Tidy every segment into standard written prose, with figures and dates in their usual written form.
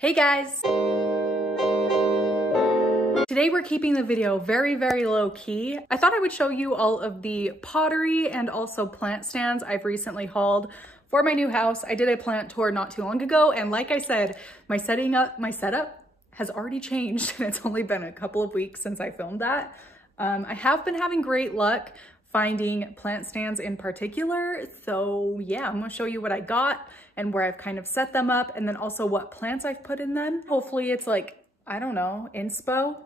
Hey guys! Today we're keeping the video very, very low key. I thought I would show you all of the pottery and also plant stands I've recently hauled for my new house. I did a plant tour not too long ago, and like I said, my setup has already changed and it's only been a couple of weeks since I filmed that. I have been having great luck finding plant stands in particular. So yeah, I'm gonna show you what I got and where I've kind of set them up, and then also what plants I've put in them. Hopefully it's like, I don't know, inspo?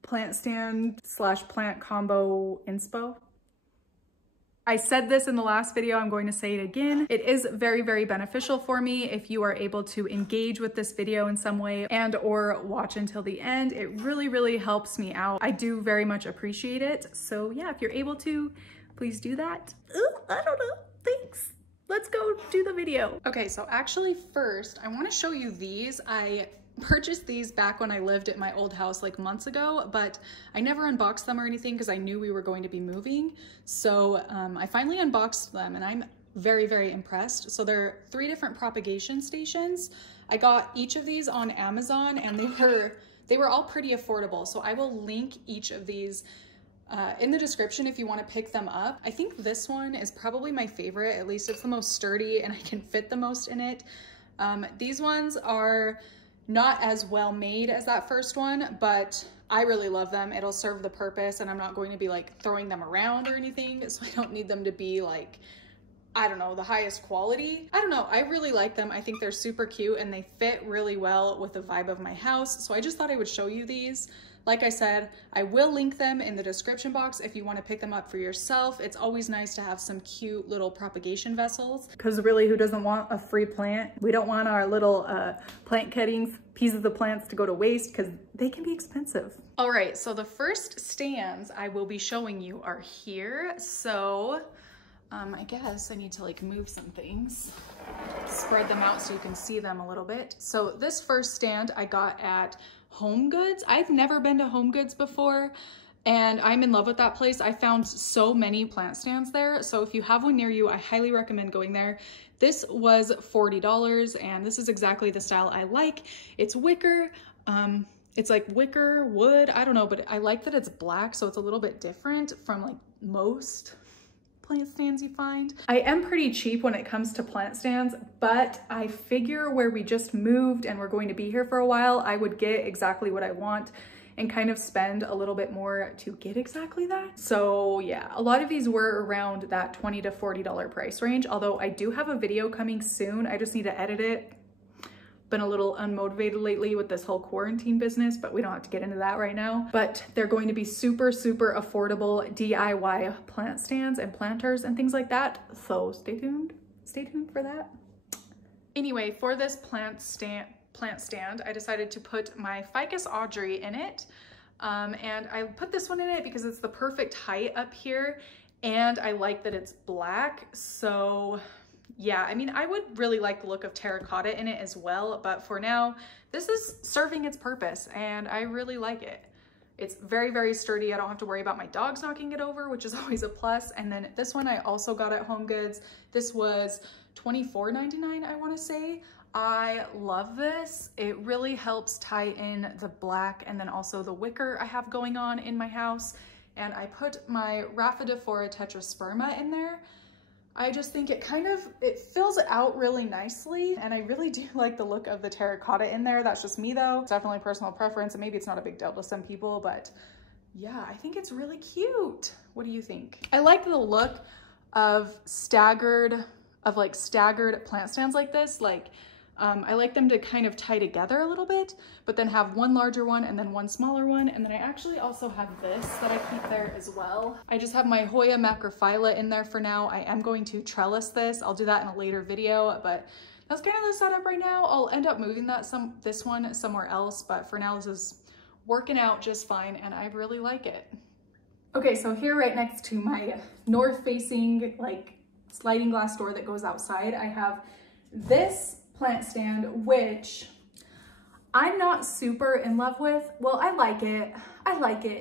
Plant stand / plant combo inspo. I said this in the last video, I'm going to say it again. It is very, very beneficial for me if you are able to engage with this video in some way and or watch until the end. It really, really helps me out. I do very much appreciate it. So yeah, if you're able to, please do that. Ooh, I don't know, thanks. Let's go do the video. Okay, so actually first, I wanna show you these. I purchased these back when I lived at my old house like months ago, but I never unboxed them or anything because I knew we were going to be moving. So I finally unboxed them and I'm very, very impressed. So there are 3 different propagation stations. I got each of these on Amazon and they were all pretty affordable. So I will link each of these in the description if you want to pick them up. I think this one is probably my favorite, at least it's the most sturdy and I can fit the most in it. These ones are not as well made as that first one, but I really love them. It'll serve the purpose and I'm not going to be like throwing them around or anything, so I don't need them to be like, I don't know, the highest quality. I don't know, I really like them. I think they're super cute and they fit really well with the vibe of my house. So I just thought I would show you these. Like I said, I will link them in the description box if you want to pick them up for yourself. It's always nice to have some cute little propagation vessels. Because really, who doesn't want a free plant? We don't want our little plant cuttings, pieces of plants to go to waste because they can be expensive. All right, so the first stands I will be showing you are here. So I guess I need to like move some things, spread them out so you can see them a little bit. So this first stand I got at Home Goods. I've never been to Home Goods before and I'm in love with that place. I found so many plant stands there. So if you have one near you, I highly recommend going there. This was $40 and this is exactly the style I like. It's wicker. It's like wicker wood. I don't know, but I like that it's black. So it's a little bit different from like most plant stands you find. I am pretty cheap when it comes to plant stands, but I figure where we just moved and we're going to be here for a while, I would get exactly what I want and kind of spend a little bit more to get exactly that. So yeah, a lot of these were around that $20 to $40 price range, although I do have a video coming soon. I just need to edit it. Been a little unmotivated lately with this whole quarantine business, but we don't have to get into that right now. But they're going to be super, super affordable DIY plant stands and planters and things like that. So stay tuned for that. Anyway, for this plant stand, I decided to put my Ficus Audrey in it. And I put this one in it because it's the perfect height up here. And I like that it's black. So yeah, I mean, I would really like the look of terracotta in it as well, but for now, this is serving its purpose and I really like it. It's very, very sturdy. I don't have to worry about my dogs knocking it over, which is always a plus. And then this one I also got at Home Goods. This was $24.99, I want to say. I love this. It really helps tie in the black and then also the wicker I have going on in my house. And I put my Rhaphidophora tetrasperma in there. I just think it fills it out really nicely. And I really do like the look of the terracotta in there. That's just me though. It's definitely personal preference and maybe it's not a big deal to some people, but yeah, I think it's really cute. What do you think? I like the look of staggered plant stands like this. Like, I like them to kind of tie together a little bit, but then have one larger one and then one smaller one. And then I actually also have this that I keep there as well. I just have my Hoya macrophylla in there for now. I am going to trellis this. I'll do that in a later video, but that's kind of the setup right now. I'll end up moving this one somewhere else, but for now this is working out just fine and I really like it. Okay, so here right next to my north-facing like sliding glass door that goes outside, I have this plant stand, which I'm not super in love with. Well, I like it.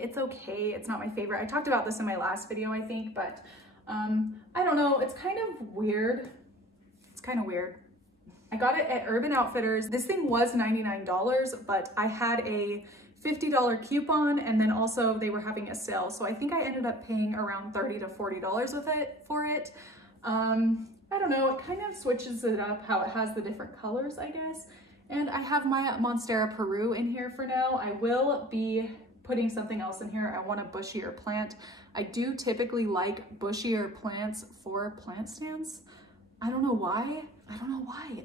It's okay. It's not my favorite. I talked about this in my last video, I think, but I don't know. It's kind of weird. I got it at Urban Outfitters. This thing was $99, but I had a $50 coupon, and then also they were having a sale. So I think I ended up paying around $30 to $40 for it. I don't know, it kind of switches it up how it has the different colors, I guess. And I have my Monstera Peru in here for now. I will be putting something else in here. I want a bushier plant. I do typically like bushier plants for plant stands. I don't know why.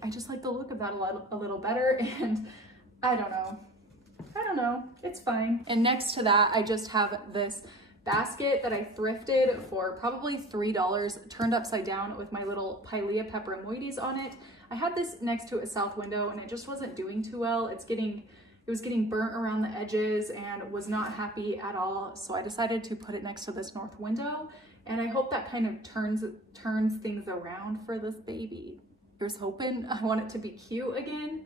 I just like the look of that a little better, and I don't know. It's fine. And next to that, I just have this basket that I thrifted for probably $3, turned upside down with my little Pilea peperomoides on it. I had this next to a south window and it just wasn't doing too well. It was getting burnt around the edges and was not happy at all. So I decided to put it next to this north window, and I hope that kind of turns things around for this baby. Here's hoping. I want it to be cute again.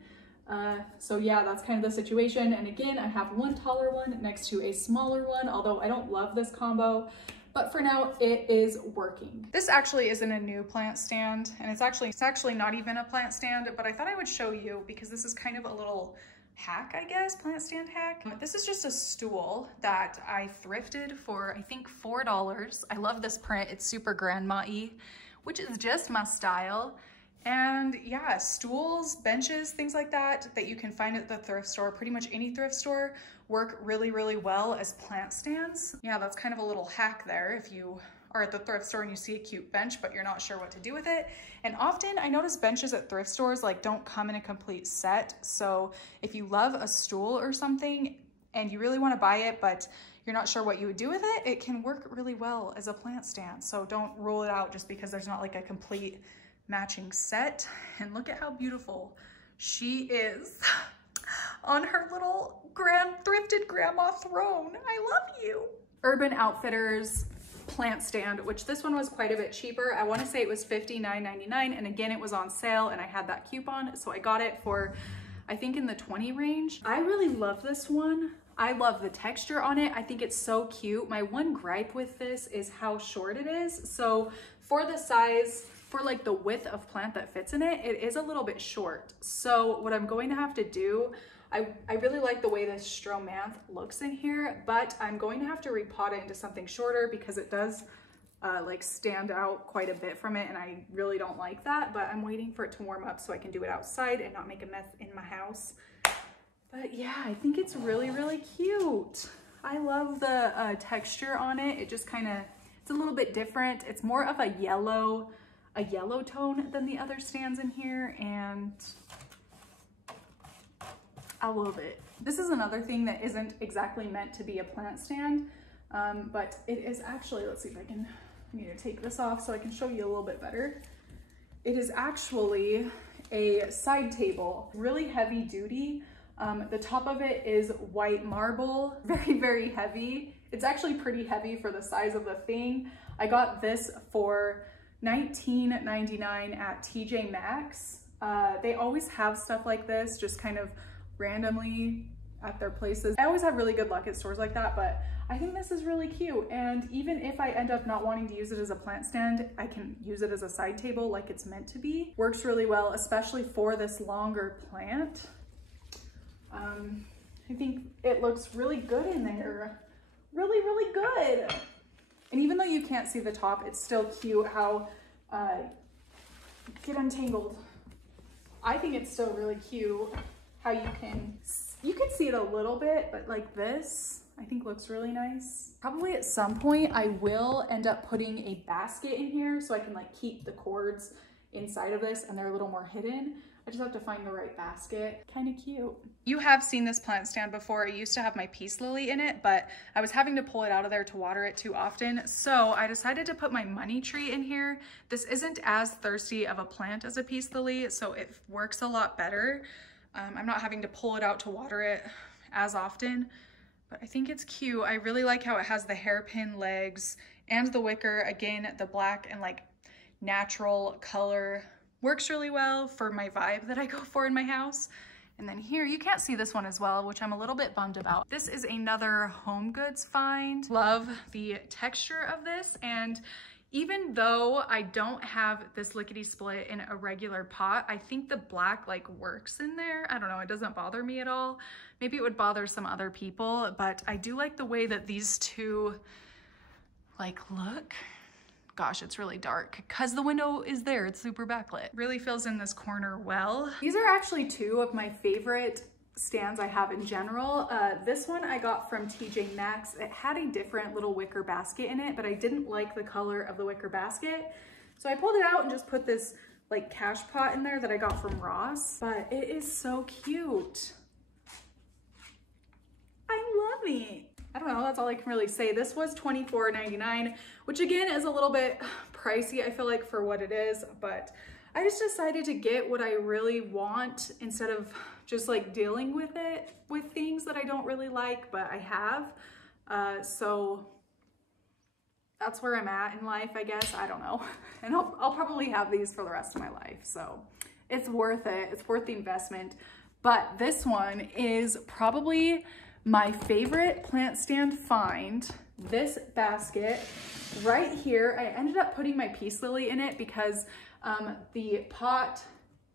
So yeah, that's kind of the situation. And again, I have one taller one next to a smaller one, although I don't love this combo, but for now it is working. This actually isn't a new plant stand, and it's actually not even a plant stand, but I thought I would show you because this is kind of a little hack, I guess, plant stand hack. This is just a stool that I thrifted for, I think, $4. I love this print. It's super grandma-y, which is just my style. And yeah, stools, benches, things like that you can find at the thrift store, pretty much any thrift store, work really, really well as plant stands. Yeah, that's kind of a little hack there if you are at the thrift store and you see a cute bench, but you're not sure what to do with it. And often I notice benches at thrift stores don't come in a complete set. So if you love a stool or something and you really want to buy it, but you're not sure what you would do with it, it can work really well as a plant stand. So don't rule it out just because there's not like a complete matching set. And look at how beautiful she is on her little thrifted grandma throne. I love you. Urban Outfitters plant stand, which this one was quite a bit cheaper. I want to say it was $59.99, and again it was on sale and I had that coupon, so I got it for I think in the 20 range. I really love this one. I love the texture on it. I think it's so cute. My one gripe with this is how short it is. So for the size, for like the width of plant that fits in it, it is a little bit short. So what I'm going to have to do, I really like the way this stromanth looks in here, but I'm going to have to repot it into something shorter because it does like stand out quite a bit from it, and I really don't like that. But I'm waiting for it to warm up so I can do it outside and not make a mess in my house. But yeah, I think it's really, really cute. I love the texture on it. It just kind of, it's a little bit different. It's more of a yellow tone than the other stands in here, and I love it. This is another thing that isn't exactly meant to be a plant stand, but it is actually, let's see if I need to take this off so I can show you a little bit better. It is actually a side table, really heavy duty. The top of it is white marble, very, very heavy. It's actually pretty heavy for the size of the thing. I got this for $19.99 at TJ Maxx. They always have stuff like this, just kind of randomly at their places. I always have really good luck at stores like that, but I think this is really cute. And even if I end up not wanting to use it as a plant stand, I can use it as a side table like it's meant to be. Works really well, especially for this longer plant. I think it looks really good in there. Really, really good. And even though you can't see the top, it's still cute how, get untangled. I think it's still really cute how you can see it a little bit, but like this, I think looks really nice. Probably at some point I will end up putting a basket in here so I can like keep the cords inside of this and they're a little more hidden. I just have to find the right basket. Kind of cute. You have seen this plant stand before. It used to have my peace lily in it, but I was having to pull it out of there to water it too often. So I decided to put my money tree in here. This isn't as thirsty of a plant as a peace lily, so it works a lot better. I'm not having to pull it out to water it as often, but I think it's cute. I really like how it has the hairpin legs and the wicker. Again, the black and like natural color works really well for my vibe that I go for in my house. And then here, you can't see this one as well, which I'm a little bit bummed about. This is another Home Goods find. Love the texture of this. And Even though I don't have this lickety split in a regular pot, I think the black like works in there. I don't know, it doesn't bother me at all. Maybe it would bother some other people, but I do like the way that these two like look. Gosh, it's really dark because the window is there. It's super backlit. Really fills in this corner well. These are actually two of my favorite stands I have in general. This one I got from TJ Maxx. It had a different little wicker basket in it, but I didn't like the color of the wicker basket. So I pulled it out and just put this like cash pot in there that I got from Ross, but it is so cute. I love it. I don't know, that's all I can really say. This was $24.99, which again is a little bit pricey, I feel like, for what it is, but I just decided to get what I really want instead of just like dealing with it, with things that I don't really like, but I have. So that's where I'm at in life, I guess. I don't know. And I'll probably have these for the rest of my life. So it's worth it. It's worth the investment. But this one is probably my favorite plant stand find. This basket right here, I ended up putting my peace lily in it because the pot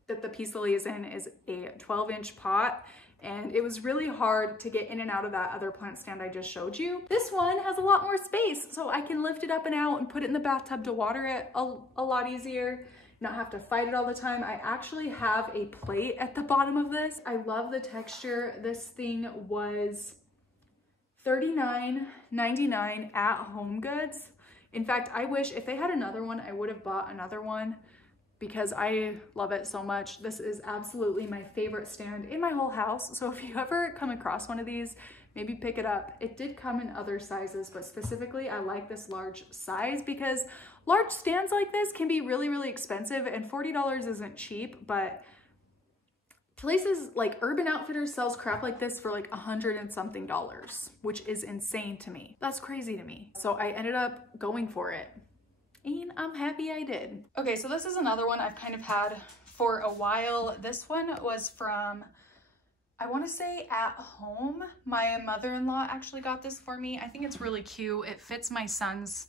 that the peace lily is in is a 12-inch pot, and it was really hard to get in and out of that other plant stand I just showed you. This one has a lot more space, so I can lift it up and out and put it in the bathtub to water it a lot easier, not have to fight it all the time. I actually have a plate at the bottom of this. I love the texture. This thing was $39.99 at HomeGoods. In fact, I wish if they had another one, I would have bought another one because I love it so much. This is absolutely my favorite stand in my whole house. So if you ever come across one of these, maybe pick it up. It did come in other sizes, but specifically I like this large size because large stands like this can be really, really expensive, and $40 isn't cheap, but places like Urban Outfitters sells crap like this for like $100 and something, which is insane to me. That's crazy to me. So I ended up going for it, and I'm happy I did. Okay, so this is another one I've kind of had for a while. This one was from, I want to say At Home. My mother-in-law actually got this for me. I think it's really cute. It fits my son's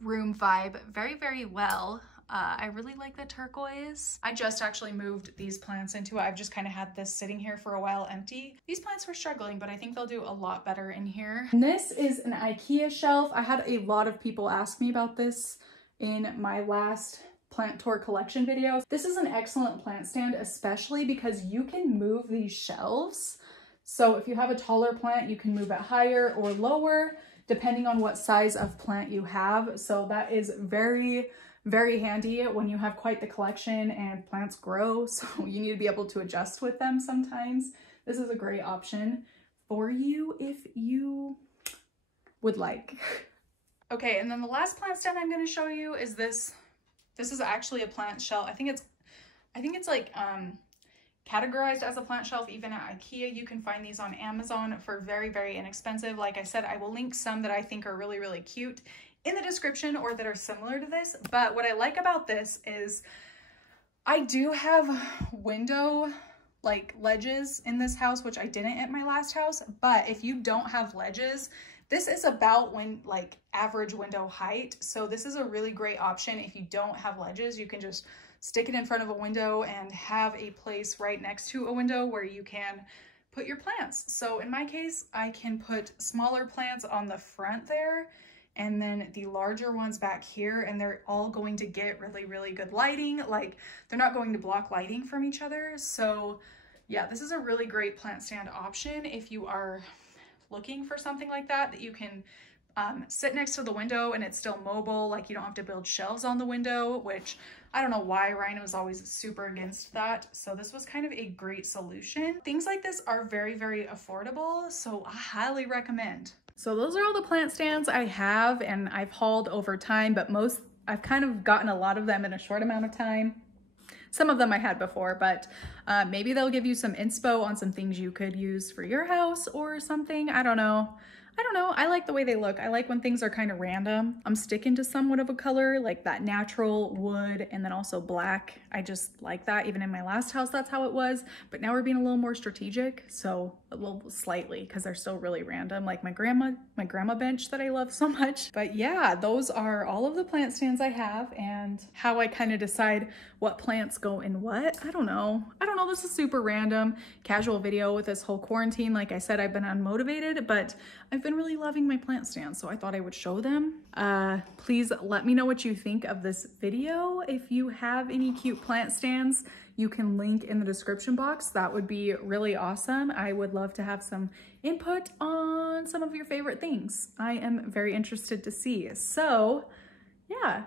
room vibe very, very well. I really like the turquoise. I just actually moved these plants into it. I've just kind of had this sitting here for a while empty. These plants were struggling, but I think they'll do a lot better in here. And this is an IKEA shelf. I had a lot of people ask me about this in my last plant tour collection video. This is an excellent plant stand, especially because you can move these shelves. So if you have a taller plant, you can move it higher or lower, depending on what size of plant you have. So that is very, very handy when you have quite the collection and plants grow, so you need to be able to adjust with them sometimes. This is a great option for you if you would like. Okay, and then the last plant stand I'm going to show you is this. This is actually a plant shelf. I think it's like categorized as a plant shelf even at IKEA. You can find these on Amazon for very, very inexpensive. Like I said, I will link some that I think are really, really cute in the description or that are similar to this. But what I like about this is I do have window like ledges in this house, which I didn't at my last house. But if you don't have ledges, this is about like average window height. So this is a really great option. If you don't have ledges, you can just stick it in front of a window and have a place right next to a window where you can put your plants. So in my case, I can put smaller plants on the front there and then the larger ones back here, and they're all going to get really, really good lighting. Like, they're not going to block lighting from each other. So yeah, this is a really great plant stand option if you are looking for something like that you can sit next to the window and it's still mobile. Like, you don't have to build shelves on the window, which I don't know why Ryan was always super against that. So this was kind of a great solution. Things like this are very, very affordable, so I highly recommend. So those are all the plant stands I have and I've hauled over time, but I've kind of gotten a lot of them in a short amount of time. Some of them I had before, but maybe they'll give you some inspo on some things you could use for your house or something. I don't know. I don't know, I like the way they look. I like when things are kind of random. I'm sticking to somewhat of a color, like that natural wood and then also black. I just like that. Even in my last house, that's how it was. But now we're being a little more strategic. So, well, slightly, because they're still really random. Like my grandma bench that I love so much. But yeah, those are all of the plant stands I have and how I kind of decide what plants go in what. I don't know. This is super random, casual video with this whole quarantine. Like I said, I've been unmotivated, but I've been really loving my plant stands, so I thought I would show them. Please let me know what you think of this video. If you have any cute plant stands, you can link in the description box. That would be really awesome. I would love to have some input on some of your favorite things. I am very interested to see. So yeah,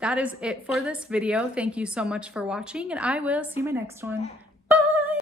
that is it for this video. Thank you so much for watching, and I will see you in my next one.